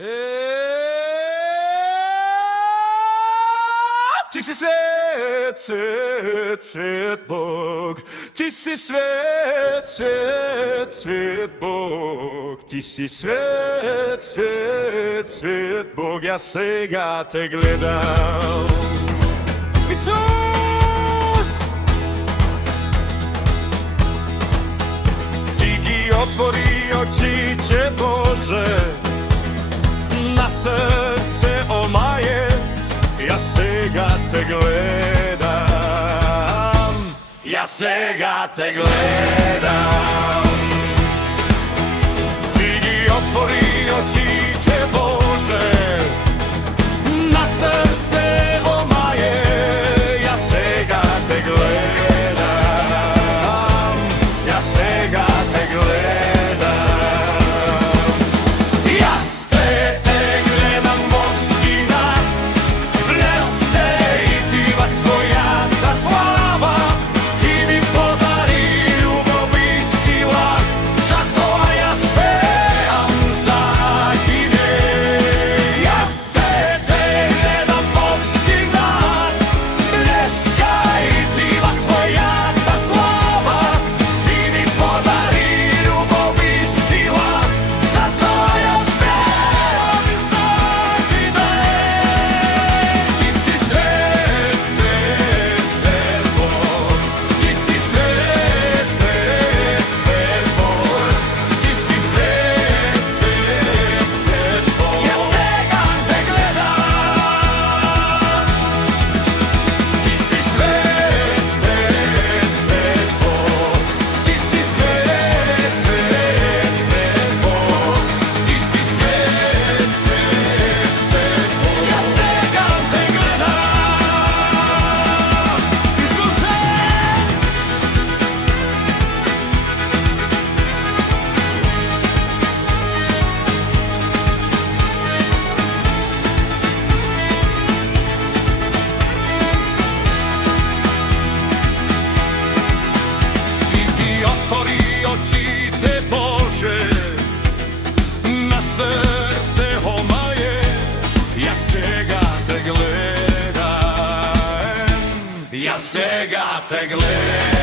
Ti si svet, svet, svet Bog. Ti si svet, svet, svet Bog. Ti si svet, svet, svet Bog. Ja svega te gledam. Isus! Díky otvorí oči Te Bože, na srdce omaje. Ja svega te gledam, ja svega te gledam. Díky otvori oči Te Bože, na srdce omaje. Ja svega te gledam, ja svega te gledam. Ja ste te gledam morski nad, bleste i ti vaš svojata slava. Ti mi podari ljubav i sila, zato ja spevam zakine. Ja ste te gledam morski nad, bleska i ti vaš svojata slava. Ti mi podari ljubav i sila, zato ja spevam zakine. Ti si svet, svet, svet Bog. Ti si svet, svet, svet Bog. Ti si svet, svet, svet Bog. Ja svega te gledam. Ti si svet, svet, svet Bog. Ti si svet, svet, svet Bog. Ti si svet, svet, svet Bog. Ja svega te gledam. Isuse! Díky otvori oči Te Bože, na srdce ho maje. Ja svega te gledam, ja svega te gledam.